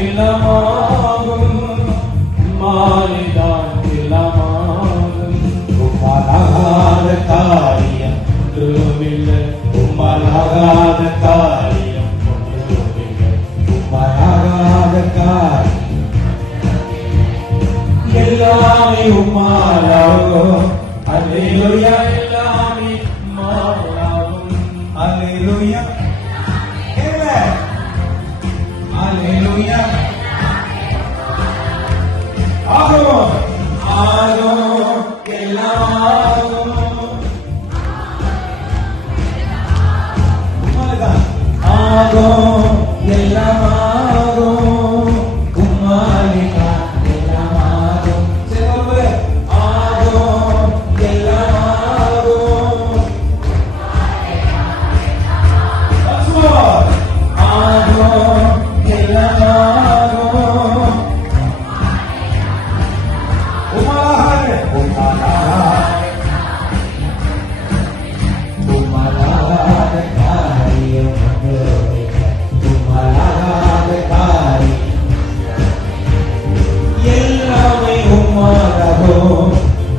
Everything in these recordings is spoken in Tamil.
எல்லாமாகும் மாறிதான் எல்லாமாகும். உம்மாலாகாத காரியம் ஒன்றுமில்லை, உம்மாலாகாத காரியம் ஒன்றுமில்லை, உம்மாலாகாத காரியம் எல்லாமே உம்மாலாகும். அல்லேலூயா, எல்லாமே உம்மாலாகும். அல்லேலூயா, அல்லேலூயா. ஆகும் ஆகும் எல்லாம் ஆகும். ஆகும் எல்லாம் ஆகும். உம்மாலிதான் எல்லாம் ஆகும். சரி, ஆகும் எல்லாம் ஆகும். ஆகும்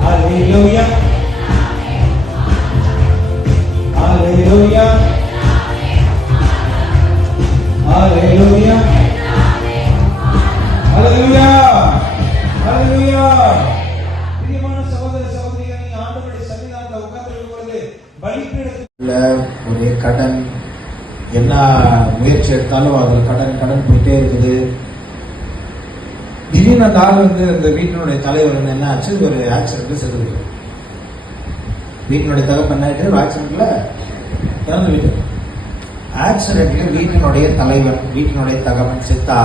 Hallelujah, hallelujah, hallelujah, hallelujah, hallelujah. பிரியமான சகோதர சகோதரிகளே, ஆண்டவருடைய சன்னிதானத்தில் உட்கார்ந்திருக்கும் பொழுது பலிபீடத்தில் ஒரு கடன் என்ன முயற்சி எடுத்தாலும் அதில் கடன் போயிட்டே இருக்குது. திடீர்னு அந்த ஆள் இந்த வீட்டினுடைய தலைவர் என்ன ஆச்சு, ஒரு ஆக்சிடென்ட்ல செத்துக்கிட்டு. வீட்டினுடைய தகப்பன் ஒரு ஆக்சிடென்ட்ல இறந்து வீட்டு. ஆக்சிடென்ட்ல வீட்டினுடைய தலைவர், வீட்டினுடைய தகப்பன் செத்தா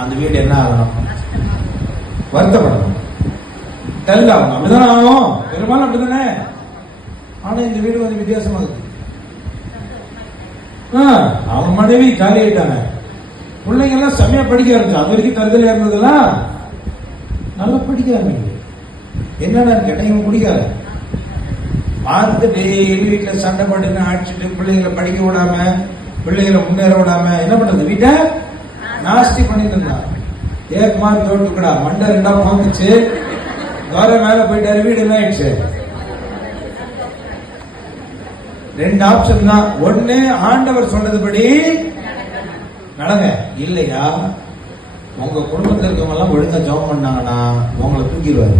அந்த வீடு என்ன ஆகணும்? வருத்தப்படணும், டல் ஆகணும். அப்படிதானே ஆகும், பெரும்பாலும் அப்படித்தானே. ஆனா இந்த வீடு கொஞ்சம் வித்தியாசமா இருக்கு. அவங்க மனைவி காலி ஆயிட்டாங்க, பிள்ளைங்க எல்லாம் செம்மையா படிக்க ஆரம்பிச்சு. அது வரைக்கும் கருதல இருந்ததெல்லாம் நல்லா படிக்க ஆரம்பிக்குது. என்னன்னு கேட்டா இவங்க பிடிக்காது. பார்த்து டெய்லி வீட்டுல சண்டை போட்டு அடிச்சுட்டு பிள்ளைங்களை படிக்க விடாம, பிள்ளைகளை முன்னேற விடாம என்ன பண்றது, வீட்டை நாஸ்தி பண்ணிட்டு இருந்தா. ஏக் மார்க் தோட்டுக்கூடா மண்டை ரெண்டா போந்துச்சு, தோற மேல போயிட்டாரு, வீடு என்ன ஆயிடுச்சு. ரெண்டு ஆப்ஷன் தான். ஒண்ணு, ஆண்டவர் சொன்னதுபடி நடங்க, இல்லையா உங்க குடும்பத்தில் இருக்கவங்க எல்லாம் ஒழுங்கா ஜெபம் பண்ணாங்கன்னா உங்களை தூக்கிடுவாரு.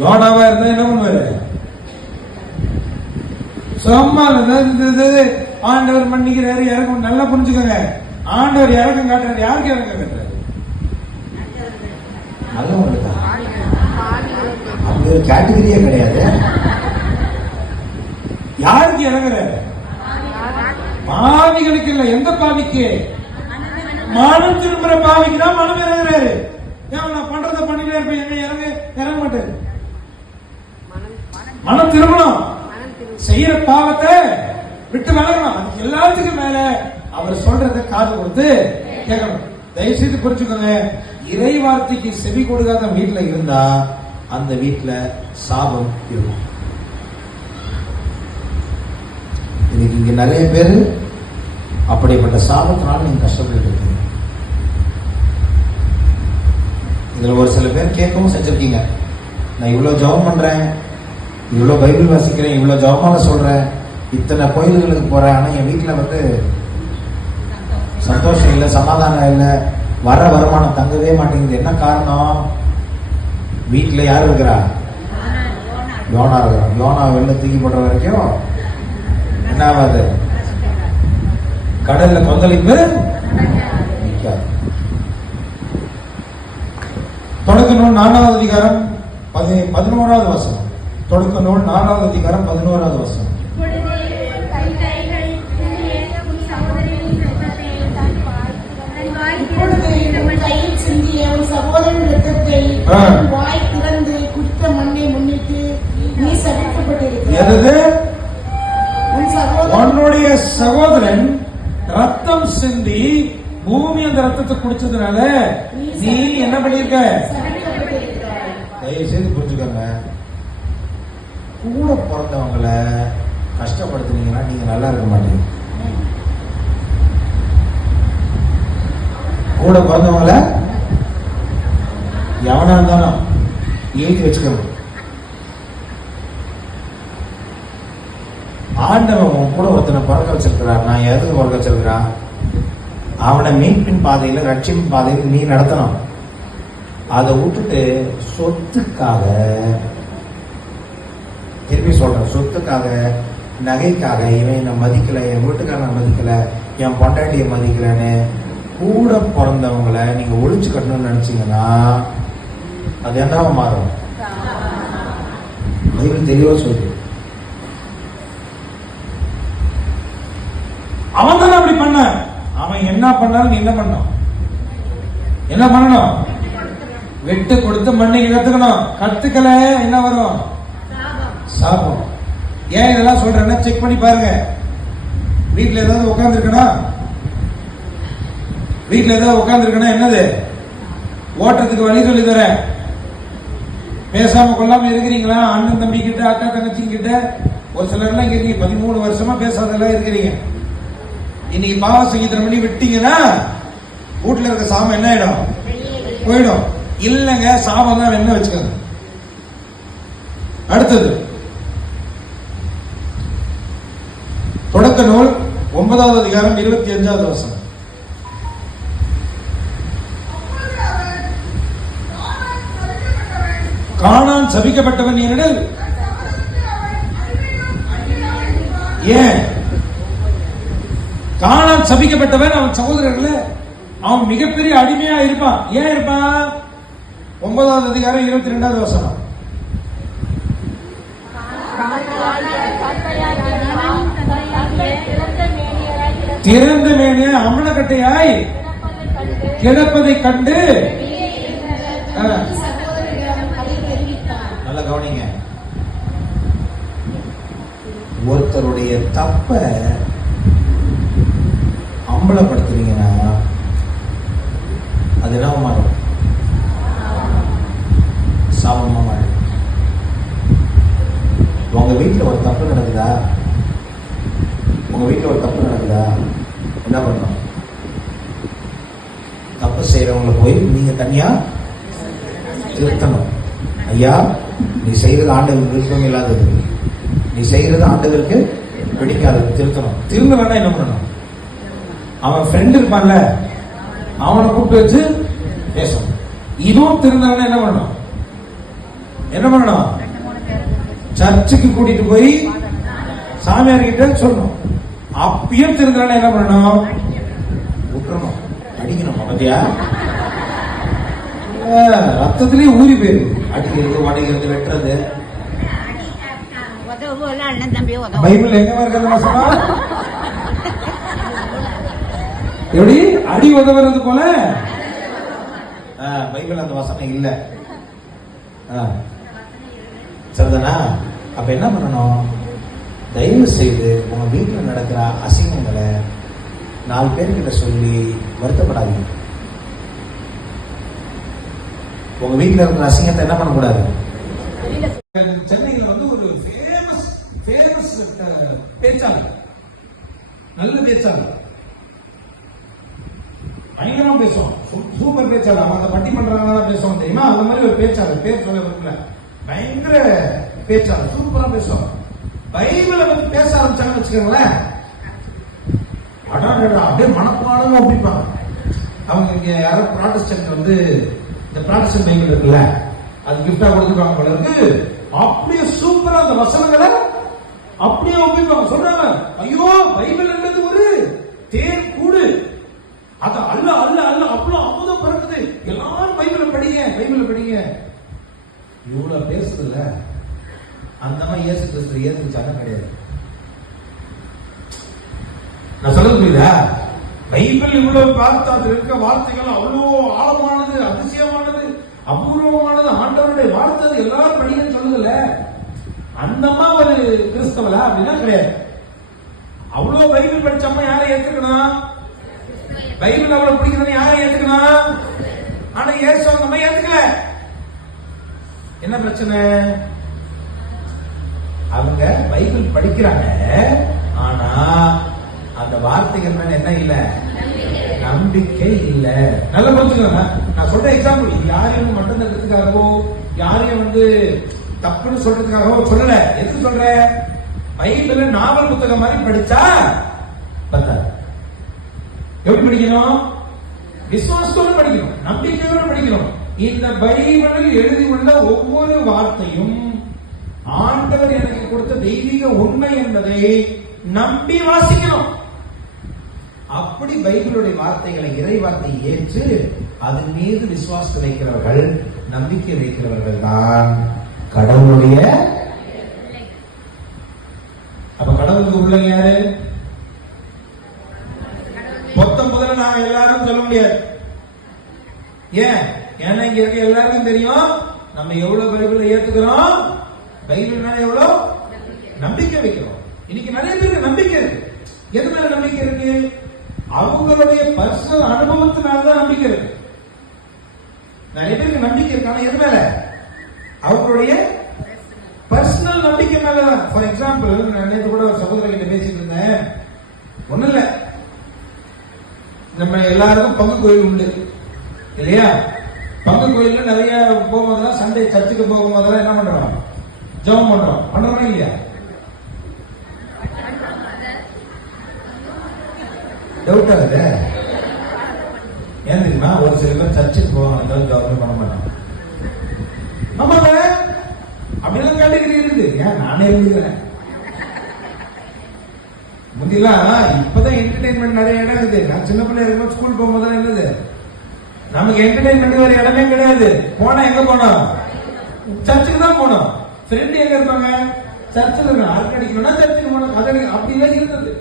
யோனாவா இருந்தா என்ன பண்ணுவாரு, சும்மா ஆண்டவர் மன்னிக்கிறாரு, இறக்கம். நல்லா புரிஞ்சுக்கோங்க, ஆண்டவர் இறக்கம் காட்டுறாரு. யாருக்கு இறக்கம் காட்டுறாரு? நல்லவங்களுக்கு. அப்படி ஒரு கேட்டகரியே கிடையாது. யாருக்கு இறங்குறாரு? பாவிகளுக்கு இல்ல. எந்த பாவிக்கு? மனம் திரும்புற பாவிக்கு தான் மனம் இறங்குறாரு. ஏன் நான் பண்றத பண்ணிட்டே இருப்பேன், என்ன இறங்க மாட்டாரு. மனம் திரும்பணும், செய்யற பாவத்தை விட்டு விலகணும். அது எல்லாத்துக்கும் மேல அவர் சொல்றத காது கொடுத்து கேட்கணும். தயவு செய்து புரிஞ்சுக்கோங்க, இறை வார்த்தைக்கு செவி கொடுக்காத வீட்டுல இருந்தா அந்த வீட்டுல சாபம் இருக்கும். இன்னைக்கு இங்க நிறைய பேரு அப்படிப்பட்ட சாபத்தினால நீங்க கஷ்டப்பட்டு இருக்கீங்க. இதுல ஒரு சில பேர் கேட்கவும் செஞ்சிருக்கீங்க. நான் இவ்வளவு ஜெபம் பண்றேன், இவ்வளவு பைபிள் வாசிக்கிறேன், இவ்வளவு ஜெபமாக சொல்றேன், இத்தனை கோயில்களுக்கு போறேன், ஆனா என் வீட்டுல சந்தோஷம் இல்லை, சமாதானம் இல்லை, வர வருமானம் தங்கவே மாட்டேங்குது. என்ன காரணம்? வீட்டுல யார் இருக்கிறா? யோனா இருக்கிறான். யோனா வெளில தூக்கி போடுற வரைக்கும் என்ன ஆகாது, கடல்ல கொந்தளிப்பு நிற்காது. தொடக்க நூல் 4வது அதிகாரம் 11வது வசனம். தொடக்க நூல் 4வது அதிகாரம் 11வது வசனம். சகோதரன் இரத்தத்தை வாய் திறந்து குடித்த மண்ணை முன்னிட்டு நீ சபிக்கப்பட்டிருக்கிறாய். உன்னுடைய சகோதரன் ரத்தம் சிந்தி பூமி அந்த ரத்தத்தை குடிச்சதுனால நீ என்ன பண்ணிருக்க? தயவு செய்து புரிஞ்சுக்கோங்க, கூட பிறந்தவங்களை கஷ்டப்படுத்துனீங்கன்னா நீங்க நல்லா இருக்க மாட்டீங்க. கூட பிறந்தவங்கள எவனா இருந்தாலும் எழுதி வச்சுக்கணும். ஆண்டவன் உன் கூட ஒருத்தனை பிறக்க வச்சிருக்கிறார். நான் எதுக்கு பிறக்க வச்சிருக்கிறான்? அவனை மீட்பின் பாதையில ரட்சிப்பின் பாதையில் நீ நடத்தணும். அதை விட்டுட்டு சொத்துக்காக, திருப்பி சொல்றேன், சொத்துக்காக, நகைக்காக, இவன் என்னை மதிக்கல, என் வீட்டுக்காரனை மதிக்கல, என் பொண்டாட்டியை மதிக்கலன்னு கூட பிறந்தவங்களை நீங்க ஒழிச்சு கட்டணும்னு நினைச்சீங்கன்னா அது என்னவா மாறும்? பைபிள் தெளிவா சொல்லு. அவன் தானே அப்படி பண்ண. அவன் என்ன பண்ணாலும் நீ என்ன பண்ணணும்? என்ன பண்ணணும்? வெட்டு கொடுத்து மண்ணைக்கு கத்துக்கணும். கத்துக்கல என்ன வரும்? சாபம். ஏன் இதெல்லாம் சொல்றேன்னா செக் பண்ணி பாருங்க. வீட்டுல ஏதாவது உட்கார்ந்து இருக்கணும், வீட்டுல ஏதாவது உட்கார்ந்து இருக்கணும், என்னது ஓட்டத்துக்கு வழி சொல்லி தரேன். பேசாம கொள்ளாம இருக்கிறீங்களா? அண்ணன் தம்பி கிட்ட, அக்கா தங்கச்சி கிட்ட, ஒரு சிலர் எல்லாம் இருக்கீங்க 13 வருஷமா பேசாதெல்லாம் இருக்கிறீங்க. இன்னைக்கு பாவ சங்கீதம் பண்ணி விட்டீங்கன்னா வீட்டுல இருக்க சாபம் என்ன ஆயிடும்? போயிடும். இல்லங்க, சாபம் தான் என்ன வச்சுக்கோங்க. அடுத்தது தொடக்க நூல் 9வது அதிகாரம் 25வது வசனம். கானான் சபிக்கப்பட்டவன் ஏனெனில், ஏன் கானான் சபிக்கப்பட்டவன்? அவன் சகோதரர்கள அவன் மிகப்பெரிய அடிமையா இருப்பான். ஏன் இருப்பான்? 9வது அதிகாரம் 22வது வசனம். திறந்த மேனிய அமலக்கட்டையாய் கிடப்பதை கண்டு, நல்ல கவனிங்க, ஒருத்தருடைய தப்ப அம்பலப்படுத்துறீங்கன்னா அது என்ன மாறும்? சாபமா மாறும். உங்க வீட்டுல ஒரு தப்பு நடக்குதா? உங்க வீட்டுல ஒரு தப்பு நடக்குதா? என்ன பண்ணணும்? தப்பு செய்யறவங்களை போய் நீங்க தனியா திருத்தணும். ஐயா, நீ செய்யறது ஆண்டவருக்கு விருப்பம் இல்லாதது, நீ செய்யறது ஆண்டவருக்கு பிடிக்காதது, திருத்தணும். திருந்தலன்னா என்ன பண்ணணும்? அவன் ஃப்ரெண்ட் இருப்பான்ல, அவனை கூப்பிட்டு வச்சு பேசணும். இதுவும் திருந்தலன்னா என்ன பண்ணணும்? என்ன பண்ணணும்? சர்ச்சுக்கு கூட்டிட்டு போய் சாமியார் கிட்ட சொல்லணும். அப்பயும் திருந்தலன்னா என்ன பண்ணணும்? விட்டுறணும், அடிக்கணும். பத்தியா, ரத்தத்திலேயே ஊறி போயிருக்கு. அடிக்கிறது, வடைகிறது, வெட்டுறது. பைபிள் எங்க இருக்கிறது வசமா? எப்படி அடி உதவுறது போல பைபிள் அந்த வசனம் இல்ல. சரிதானா? அப்ப என்ன பண்ணணும்? தயவு செய்து உங்க வீட்டுல நடக்கிற அசிங்கங்களை 4 பேர்கிட்ட சொல்லி வருத்தப்படாதீங்க. உங்க வீட்டுல இருக்கிற அசிங்கத்தை என்ன பண்ணக்கூடாது? சென்னையில் ஒரு ஃபேமஸ் பேச்சாளர், நல்ல பேச்சாளர், பயங்கரமா பேசுவோம், சூப்பர் பேச்சாளர். அவங்க அந்த பட்டி பண்றாங்க பேசுவோம் தெரியுமா? அந்த மாதிரி ஒரு பேச்சாளர், பேர் சொல்ல விரும்பல, பயங்கர பேச்சாளர், சூப்பரா பேசுவாங்க. பைபிளை பத்தி பேச ஆரம்பிச்சாங்கன்னு வச்சுக்கோங்களேன், அப்படியே மனப்பாடமா அப்படிப்பாங்க. அவங்க இங்க யாரோ ப்ராட்டஸ்டன்ட் இந்த ப்ராட்டஸ்டன்ட் பைபிள் இருக்குல்ல, அது கிஃப்டா கொடுத்துருக்காங்க போல இருக்கு. அப்படியே சூப்பரா அந்த வசனங்களை அப்படியே ஒப்பிப்பாங்க. சொல்றாங்க, ஐயோ பைபிள் என்பது ஒரு தேன் கூடு, அது அல்ல அல்ல அல்ல, அவ்வளவு அமுதம் பிறக்குது, எல்லாரும் பைபிளை படிங்க, பைபிளை படிங்க. இவ்வளவு பேசுதுல்ல, அந்த மாதிரி இயேசு கிறிஸ்து ஏத்துச்சாங்க கிடையாது. நான் சொல்ல புரியுதா? பைபிள் இவ்வளவு பார்த்து அது இருக்க வார்த்தைகள் அவ்வளவு ஆழமானது, அதிசயமானது, அபூர்வமானது, ஆண்டவருடைய வார்த்தை, எல்லாரும் படிக்கணும்னு சொல்லுதுல்ல. அந்த ஒரு கிறிஸ்தவலா அப்படின்னா கிடையாது. அவ்வளவு பைபிள் படிச்சம்மா யாரை ஏத்துக்கணும்? பைபிள் அவ்வளவு பிடிக்கிறதுன்னு யாரை ஏத்துக்கணும்? ஆனா இயேசு அந்த மாதிரி ஏத்துக்கல. என்ன பிரச்சனை? அவங்க பைபிள் படிக்கிறாங்க, ஆனா அந்த வார்த்தைகள் மேல என்ன இல்ல? நம்பிக்கை இல்ல. நல்லா புரிஞ்சுக்கோங்க. நான் சொல்ற எக்ஸாம்பிள் யாரையும் மட்டும் தடுக்கிறதுக்காகவோ யாரையும் தப்புன்னு சொல்றதுக்காகவோ சொல்லல. எதுக்கு சொல்ற? பைபிள்ல நாவல் புத்தகம் மாதிரி படிச்சா பத்தாது. எப்படி படிக்கணும்? விசுவாசத்தோடு படிக்கணும், நம்பிக்கையோடு படிக்கணும். இந்த பைபிளில் எழுதியுள்ள ஒவ்வொரு வார்த்தையும் ஆண்டவர் எனக்கு கொடுத்த தெய்வீக உண்மை என்பதை நம்பி வாசிக்கணும். அப்படி பைபிளுடைய வார்த்தைகளை, இறை வார்த்தை ஏற்று அதன் மீது விசுவாசம் வைக்கிறவர்கள், நம்பிக்கை வைக்கிறவர்கள் தான் கடவுளுடைய. அப்ப கடவுளுக்கு உள்ள யாரு? முதல்ல நான் எல்லாரும் சொல்ல முடியாது. ஏன்? ஏன்னா இங்க இருக்க எல்லாருக்கும் தெரியும் நம்ம எவ்வளவு பைபிளை ஏத்துக்கிறோம், பைபிள் மேல எவ்வளவு நம்பிக்கை வைக்கிறோம். இன்னைக்கு நிறைய பேருக்கு நம்பிக்கை இருக்கு. எது மேல நம்பிக்கை இருக்கு? அவங்களுடைய பர்சனல் அனுபவத்தினால்தான் நம்பிக்கை இருக்கு. நிறைய பேருக்கு நம்பிக்கை இருக்கு, ஆனா எது மேல? அவங்களுடைய பர்சனல் நம்பிக்கை மேல. ஃபார் எக்ஸாம்பிள், நான் நேற்று கூட ஒரு சகோதரர்கிட்ட பேசிட்டு இருந்தேன். ஒண்ணு இல்ல, நம்ம எல்லாருக்கும் பங்கு கோயில் உண்டு இல்லையா? பங்கு கோயில்ல நிறைய போகும்போதெல்லாம், சண்டே சர்ச்சுக்கு போகும்போதெல்லாம் என்ன பண்றோம்? ஜெபம் பண்றோம். பண்றோமா இல்லையா? டவுட்டா இருக்கு. ஏன் தெரியுமா? ஒரு சில பேர் சர்ச்சுக்கு போவாங்க, ஜெபம் பண்ண மாட்டாங்க. ஆமாங்க, அப்படிலாம் கேட்டகரி இருக்குது. ஏன் நானே இருக்கிறேன். முந்திலாம் இப்பதான் என்டர்டைன்மெண்ட் நிறைய இடம் இருக்குது. நான் சின்ன பிள்ளை இருக்கும்போது ஸ்கூல் போகும்போது இருந்தது. நமக்கு என்டர்டைன்மெண்ட் வேற இடமே கிடையாது. போனா எங்க போனோம்? சர்ச்சுக்கு தான் போனோம். ஃப்ரெண்ட் எங்க இருப்பாங்க? சர்ச்சில் இருக்க. அரட்டடிக்கணும்னா சர்ச்சுக்கு போனோம். கதை அப்படிலாம் இருந்தது.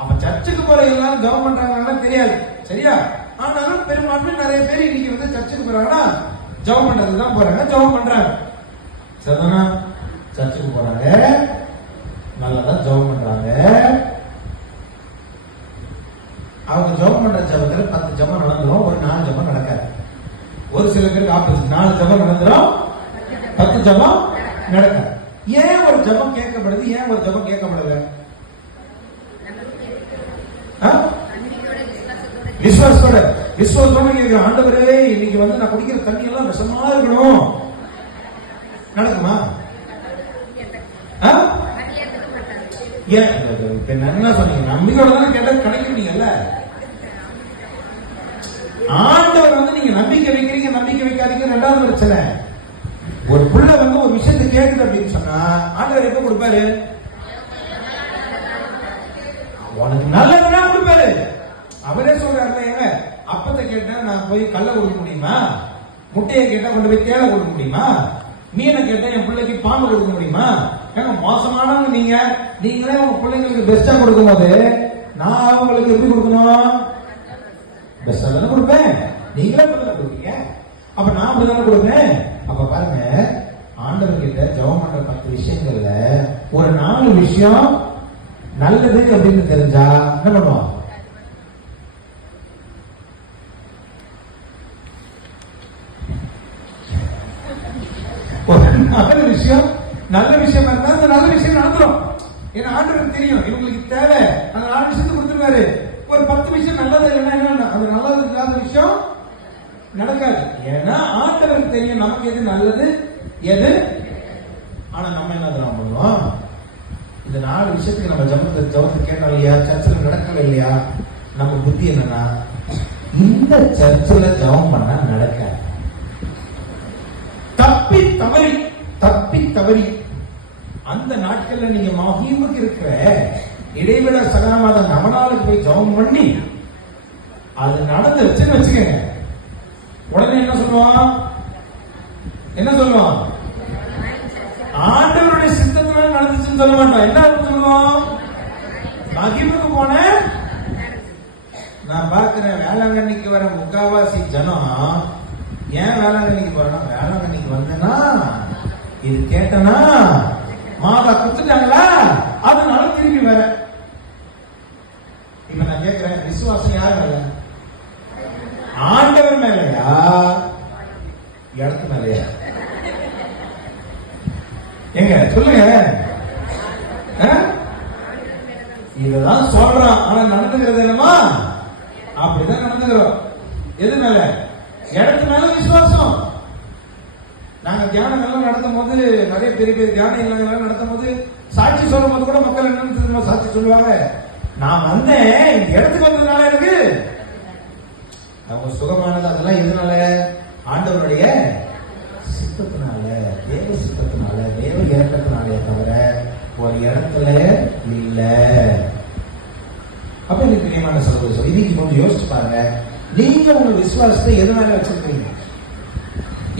அப்ப சர்ச்சுக்கு போற எல்லாரும் ஜெபம் பண்றாங்கன்னா தெரியாது, சரியா? ஆனாலும் பெரும்பான்மை நிறைய பேர் இன்னைக்கு சர்ச்சுக்கு போறாங்கன்னா ஜெபம் பண்றதுக்கு தான் போறாங்க, ஜெபம் பண்றாங்க. சரிதானா? சர்ச்சுக்கு போறாங்க, நல்லதான் ஜெபம் பண்றாங்க. அவங்க ஜெபம் பண்ற ஜெபத்துல 10 ஜெபம் நடந்துரும், ஒரு 4 ஜெபம் நடக்காது. ஒரு சில பேருக்கு ஆப்போசிட், 4 ஜெபம் நடந்துரும், 10 ஜெபம் நடக்காது. ஏன் ஒரு ஜெபம் கேட்கப்படுது, ஏன் ஒரு ஜெபம் கேட்கப்படல? விசுவாசத்தோட கேட்கிற. ஆண்டவரே, இன்னைக்கு நான் குடிக்கிற தண்ணி எல்லாம் விஷமா இருக்கணும், நடக்குமா? என்ன சொன்னீங்க? நம்பிக்கையோட தானே கேட்ட கிடைக்கிறீங்கல்ல. ஆண்டவர் நீங்க நம்பிக்கை வைக்கிறீங்க, நம்பிக்கை வைக்காதீங்க ரெண்டாவது பிரச்சனை. ஒரு புள்ள ஒரு விஷயத்தை கேட்குது அப்படின்னு சொன்னா ஆண்டவர் எப்ப கொடுப்பாரு? உனக்கு நல்லதுன்னா கொடுப்பாரு. அவரே சொல்றாரு, ஏங்க அப்பத்தை கேட்டா நான் போய் கல்ல கொடுக்க முடியுமா? முட்டையை கேட்டா கொண்டு போய் தேலை கொடுக்க முடியுமா? மீனை கேட்டா என் பிள்ளைக்கு பாம்பு கொடுக்க முடியுமா? ஏங்க மோசமானவங்க நீங்க. நீங்களே உங்க பிள்ளைங்களுக்கு பெஸ்டா கொடுக்கும் போது நான் அவங்களுக்கு எப்படி கொடுக்கணும்? பெஸ்டா தானே கொடுப்பேன். நீங்களே கொடுப்பீங்க, அப்ப நான் அப்படிதானே கொடுப்பேன். அப்ப பாருங்க, ஆண்டவர் கிட்ட ஜெபம் பண்ற 10 விஷயங்கள்ல ஒரு 4 விஷயம் நல்லது அப்படின்னு தெரிஞ்சா என்ன பண்ணுவோம்? ஒரு 4 விஷயம் நல்ல விஷயமா இருந்தா அந்த நல்ல விஷயம் நடந்துரும். ஏன்னா ஆண்டவருக்கு தெரியும் இவங்களுக்கு தேவை, அந்த 4 விஷயத்தை கொடுத்துருக்காரு. ஒரு 10 விஷயம் நல்லது இல்லைன்னா அந்த நல்லது இல்லாத விஷயம் நடக்காது. ஏன்னா ஆண்டவருக்கு தெரியும் நமக்கு எது நல்லது எது. ஆனா நம்ம என்ன பண்ணுவோம்? இந்த 4 விஷயத்துக்கு நம்ம ஜபத்தை கேட்டோம் இல்லையா, சர்ச்சில் நடக்கல இல்லையா, நம்ம புத்தி என்னன்னா இந்த சர்ச்சில் ஜபம் பண்ண நடக்க தப்பி தவறி அந்த நாட்கள்ல நீங்க மகிமுக்கு இருக்கிற இடைவிட சகனமாத நவநாளுக்கு போய் ஜபம் பண்ணி அது நடந்துருச்சுன்னு வச்சுக்கோங்க. உடனே என்ன சொல்லுவான்? ஆண்டவருடைய சித்தத்தினால நடந்துச்சுன்னு சொல்ல மாட்டான். என்ன சொல்லுவோம்? மகிமுக்கு போன நான் பாக்குறேன் வேளாங்கண்ணிக்கு வர முக்காவாசி ஜனம் ஏன் வேளாங்கண்ணிக்கு போறேன்னா, வேளாங்கண்ணிக்கு வந்தேன்னா இது கேட்டனா மாதா குத்துட்டாங்களா அதனால திரும்பி வர. இப்ப நான் கேட்கிறேன், விசுவாசம் யார் மேல? ஆண்டவர் மேலையா இடத்து மேலையா? எங்க சொல்லுங்க. இதுதான் சொல்றான், ஆனா நடந்துக்கிறது என்னமா அப்படிதான் நடந்த நடத்துகிறோம். எது மேல? இடத்து மேல விசுவாசம். நாங்க தியானங்கள்லாம் நடத்தும் போது, நிறைய பெரிய பெரிய தியான இல்லங்கள்லாம் நடத்தும் போது சாட்சி சொல்லும் போது கூட மக்கள் என்ன சாட்சி சொல்லுவாங்க, நான் வந்தேன் இந்த இடத்துக்கு வந்ததுனால எனக்கு அவங்க சுகமானது. அதெல்லாம் எதனால? ஆண்டவருடைய சித்தத்தினால, தேவ சித்தத்தினால, தேவ இறக்கத்தினாலே தவிர ஒரு இடத்துல இல்ல. அப்ப எனக்கு பிரியமான சகோதரர், இன்னைக்கு கொஞ்சம் யோசிச்சு பாருங்க, நீங்க உங்க விசுவாசத்தை எதனால வச்சிருக்கீங்க?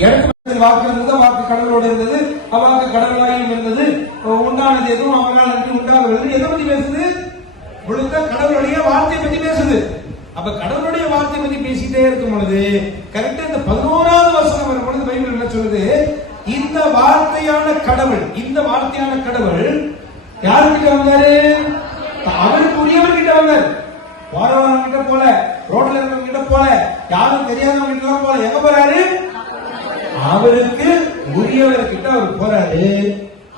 இடத்துல வாக்கு இருந்தது, வாக்கு கடவுளோட இருந்தது, அவாக்கு கடவுளாயும் இருந்தது, உண்டானது எதுவும் அவனால் அன்றி உண்டாகிறது. எதை பத்தி பேசுது? முழுக்க கடவுளுடைய வார்த்தையை பத்தி பேசுது. அப்ப கடவுளுடைய வார்த்தையை பத்தி பேசிட்டே இருக்கும் பொழுது கரெக்டா இந்த 11வது வசனம் வரும் பொழுது பைபிள் என்ன சொல்லுது? இந்த வார்த்தையான கடவுள், இந்த வார்த்தையான கடவுள் யாருக்கிட்ட வந்தாரு? அவருக்கு உரியவர்கிட்ட வந்தார். வாரவங்க கிட்ட போல, ரோட்ல இருக்கவங்க கிட்ட போல, யாரும் தெரியாதவங்க கிட்ட போல, எங்க போறாரு? அவருக்கு உரியவர்கிட்ட அவர் போறாரு.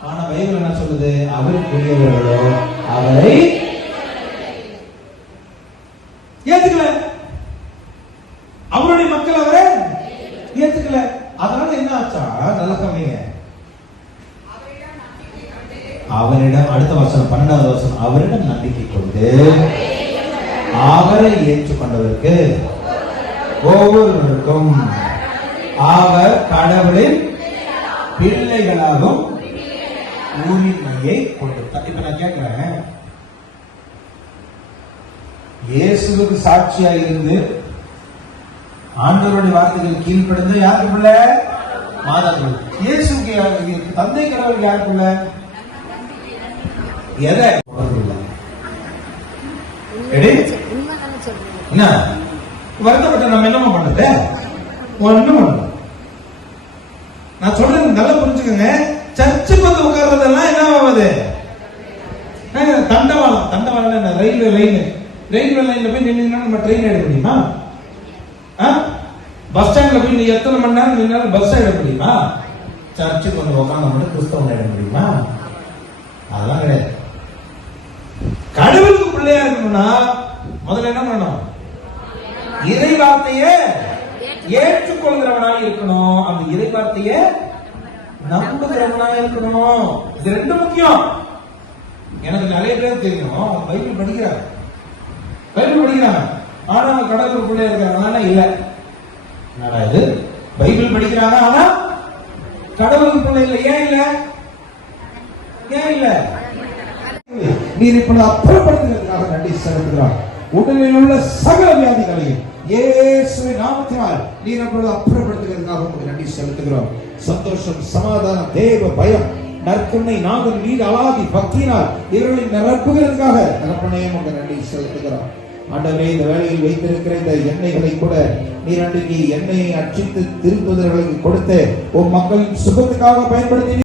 ஆனா பைபிள் என்ன சொல்லுது? அவருக்கு உரியவர்களோ அவரை ஏத்துக்கல. அவருடைய மக்கள் அவரை ஏத்துக்கல. அதனால என்ன ஆச்சா? நல்லா கவனிங்க. அவரிடம், அடுத்த வசனம் 12வது வசனம், அவரிடம் நம்பிக்கை கொண்டு அவரை ஏற்றுக்கொண்டவருக்கு ஒவ்வொருவருக்கும் அவர் கடவுளின் பிள்ளைகளாகும் உரிமையை கொடுத்தார். இப்ப நான் கேட்கிறேன், இயேசுவுக்கு சாட்சியா இருந்து ஆண்டவருடைய வார்த்தைகள் கீழ்ப்படிந்து யாருக்கு பிள்ளை? மாதாக்கள். இயேசுக்கு தந்தை கடவுள் யாருக்கு பிள்ளை? எதை என்ன வருத்தப்பட்ட நம்ம என்னமா பண்ணது? ஒண்ணும் பண்ணல. நான் சொல்றது நல்லா புரிஞ்சுக்கோங்க. சர்ச்சுக்கு வந்து உட்கார்றதெல்லாம் என்ன ஆகுது? தண்டவாளம். தண்டவாளம் என்ன? Railway line. ரயில்வே லைன்ல போய் நின்னா நம்ம ட்ரெயின் எடுக்க முடியுமா? பஸ் ஸ்டாண்ட்ல போய் நீ எத்தனை மணி நேரம் நின்னாலும் பஸ் எடுக்க முடியுமா? சர்ச்சுக்கு வந்து உட்கார்ந்து மட்டும் கிறிஸ்தவன் எடுக்க முடியுமா? அதெல்லாம் கிடையாது. கடவுளுக்கு பிள்ளையா இருக்கணும்னா முதல்ல என்ன பண்ணணும்? இறை வார்த்தையை ஏற்றுக்கொள்கிறவனாக இருக்கணும். அந்த இறை வார்த்தையை நம்புகிறவனாக இருக்கணும். இது ரெண்டு முக்கியம். எனக்கு நிறைய பேர் தெரியும், பைபிள் படிக்கிறாங்க, பைபிள் படிக்கிறாங்க, ஆனா அவங்க கடவுள் பிள்ளை இருக்கிறாங்க இல்ல. இது பைபிள் படிக்கிறாங்க, ஆனா கடவுள் பிள்ளை இல்லை. ஏன் இல்ல? ஏன் இல்ல? நீர் இப்பொழுது அப்புறப்படுத்துவதற்காக நன்றி செலுத்துகிறார். உடலில் உள்ள சகல வியாதிகளையும் இயேசுவின் நாமத்தினால் நீர் இப்பொழுது அப்புறப்படுத்துவதற்காக உங்களுக்கு நன்றி செலுத்துகிறோம். சந்தோஷம், சமாதானம், தேவ பயம், நற்கருணை, நாங்கள் நீர் அலாதி பக்தியினால் இவர்களை நிரப்புகிறதுக்காக தகப்பனே உங்களுக்கு நன்றி செலுத்துகிறோம். ஆண்டவரே, இந்த வேலையில் வைத்திருக்கிற இந்த எண்ணெய்களை கூட நீர் அன்றைக்கு எண்ணெயை அர்ச்சித்து திருத்துவதற்கு கொடுத்து உன் மக்களின் சுகத்துக்காக பயன்படுத்தி